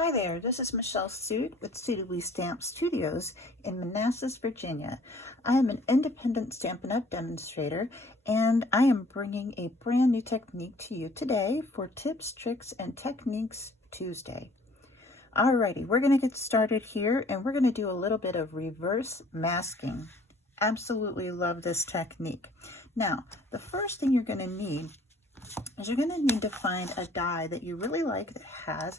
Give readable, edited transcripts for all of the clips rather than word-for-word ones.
Hi there, this is Michelle Suit with Suitably Stamp Studios in Manassas, Virginia. I am an independent Stampin' Up! Demonstrator, and I am bringing a brand new technique to you today for Tips, Tricks, and Techniques Tuesday. Alrighty, we're going to get started here, and we're going to do a little bit of reverse masking. Absolutely love this technique. Now, the first thing you're going to need is you're going to need to find a die that you really like that has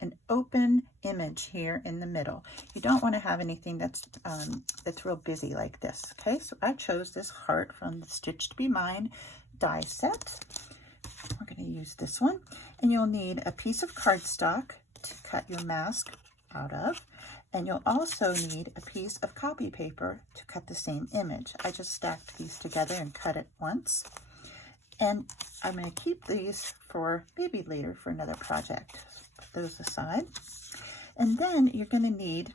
an open image here in the middle. You don't want to have anything that's real busy like this. Okay, so I chose this heart from the Stitch to Be Mine die set. We're going to use this one, and you'll need a piece of cardstock to cut your mask out of, and you'll also need a piece of copy paper to cut the same image. I just stacked these together and cut it once. And I'm going to keep these for maybe later for another project. Put those aside. And then you're going to need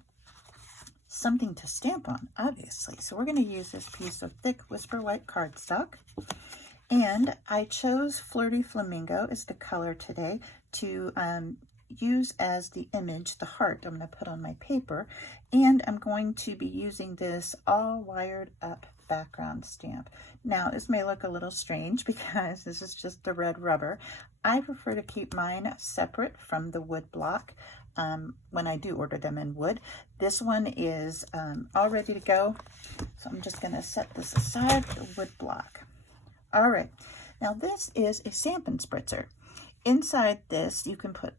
something to stamp on, obviously. So we're going to use this piece of thick Whisper White cardstock. And I chose Flirty Flamingo as the color today to use as the image, the heart I'm going to put on my paper. And I'm going to be using this all wired up background stamp. Now, this may look a little strange because this is just the red rubber. I prefer to keep mine separate from the wood block when I do order them in wood. This one is all ready to go, so I'm just going to set this aside for the wood block. All right, now this is a Stampin Spritzer. Inside this, you can put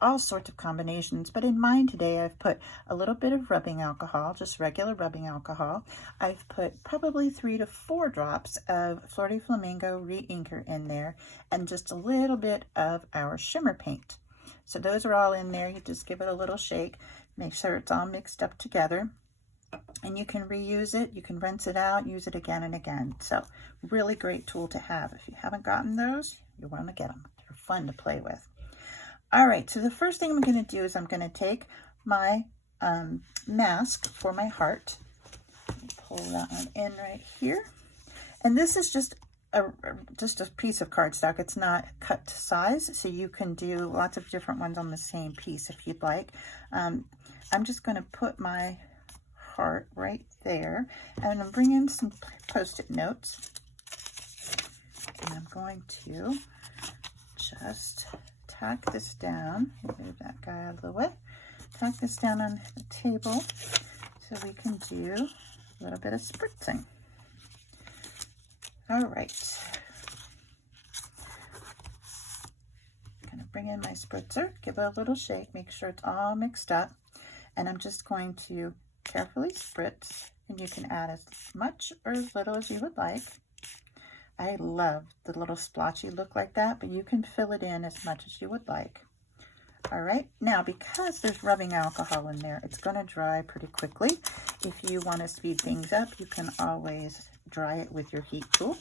all sorts of combinations, but in mine today I've put a little bit of rubbing alcohol, just regular rubbing alcohol. I've put probably 3 to 4 drops of Flirty Flamingo re-inker in there, and just a little bit of our shimmer paint. So those are all in there. You just give it a little shake, make sure it's all mixed up together, and you can reuse it, you can rinse it out, use it again and again. So really great tool to have. If you haven't gotten those, you want to get them. They're fun to play with. All right, so the first thing I'm going to do is I'm going to take my mask for my heart. Pull that one in right here. And this is just a piece of cardstock. It's not cut to size, so you can do lots of different ones on the same piece if you'd like. I'm just going to put my heart right there, and I'm bringing some Post-it notes. And I'm going to just tack this down. Move that guy out of the way. Tack this down on the table so we can do a little bit of spritzing. All right. I'm going to bring in my spritzer, give it a little shake, make sure it's all mixed up, and I'm just going to carefully spritz, and you can add as much or as little as you would like. I love the little splotchy look like that, but you can fill it in as much as you would like. All right, now because there's rubbing alcohol in there, it's going to dry pretty quickly. If you want to speed things up, you can always dry it with your heat tool.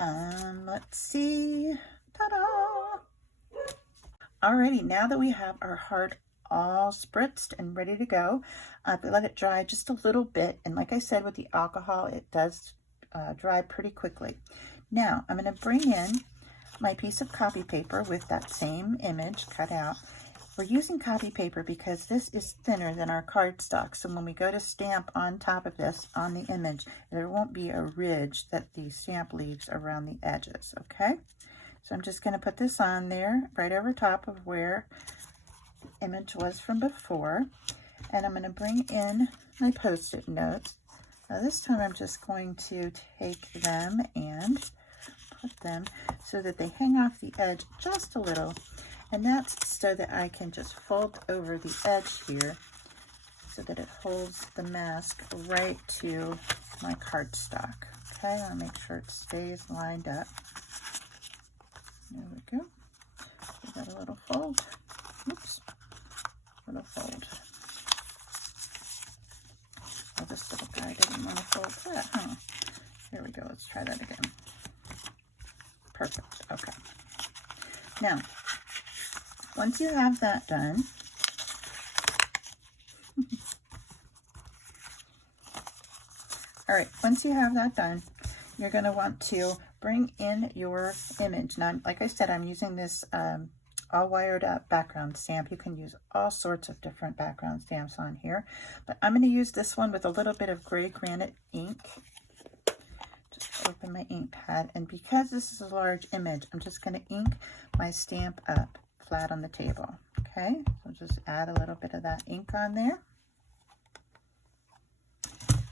Let's see. Ta-da! Alrighty, now that we have our heart all spritzed and ready to go, we let it dry just a little bit, and like I said, with the alcohol, it does dry pretty quickly. Now I'm going to bring in my piece of copy paper with that same image cut out. We're using copy paper because this is thinner than our cardstock, so when we go to stamp on top of this on the image, there won't be a ridge that the stamp leaves around the edges. Okay, so I'm just going to put this on there right over top of where the image was from before, and I'm going to bring in my Post-it notes. Now this time I'm just going to take them and put them so that they hang off the edge just a little, and that's so that I can just fold over the edge here so that it holds the mask right to my cardstock. Okay, I want to make sure it stays lined up. There we go. Give that a little fold. Oops, little fold. Oh, this little guy didn't want to fold that, huh? Here we go. Let's try that again. Perfect. Okay. Now, once you have that done, all right, once you have that done, you're going to want to bring in your image. Now, like I said, I'm using this all wired up background stamp. You can use all sorts of different background stamps on here, but I'm going to use this one with a little bit of gray granite ink. Just open my ink pad, and because this is a large image, I'm just going to ink my stamp up flat on the table. Okay, so just add a little bit of that ink on there.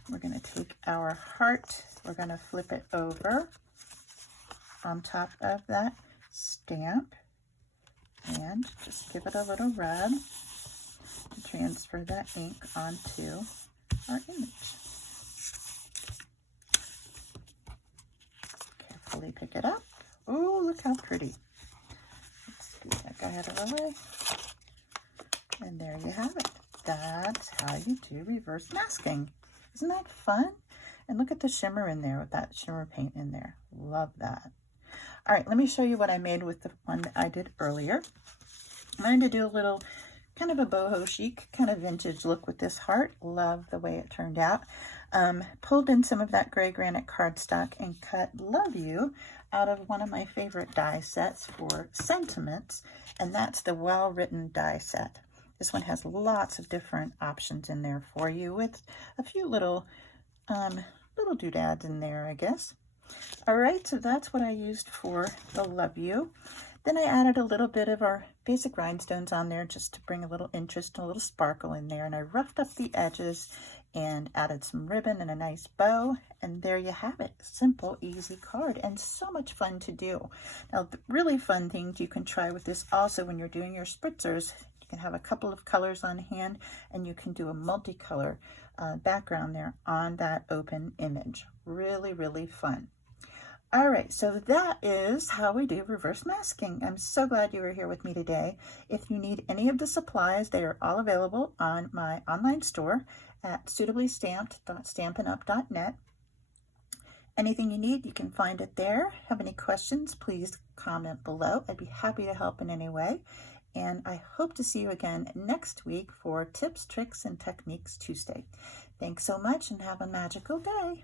We're going to take our heart, we're going to flip it over on top of that stamp and just give it a little rub to transfer that ink onto our image. Carefully pick it up. Oh, look how pretty. Let's scoot that guy out of the way. And there you have it. That's how you do reverse masking. Isn't that fun? And look at the shimmer in there with that shimmer paint in there. Love that. All right, let me show you what I made with the one that I did earlier. I'm going to do a little kind of a boho chic, kind of vintage look with this heart. Love the way it turned out. Pulled in some of that gray granite cardstock and cut Love You out of one of my favorite die sets for sentiments, and that's the well-written die set. This one has lots of different options in there for you with a few little doodads in there, I guess. All right, so that's what I used for the Love You. Then I added a little bit of our basic rhinestones on there just to bring a little interest and a little sparkle in there. And I roughed up the edges and added some ribbon and a nice bow. And there you have it. Simple, easy card and so much fun to do. Now, the really fun things you can try with this also when you're doing your spritzers, you can have a couple of colors on hand and you can do a multicolor background there on that open image. Really, really fun. All right, so that is how we do reverse masking. I'm so glad you were here with me today. If you need any of the supplies, they are all available on my online store at suitablystamped.stampinup.net. Anything you need, you can find it there. Have any questions, please comment below. I'd be happy to help in any way. And I hope to see you again next week for Tips, Tricks, and Techniques Tuesday. Thanks so much and have a magical day.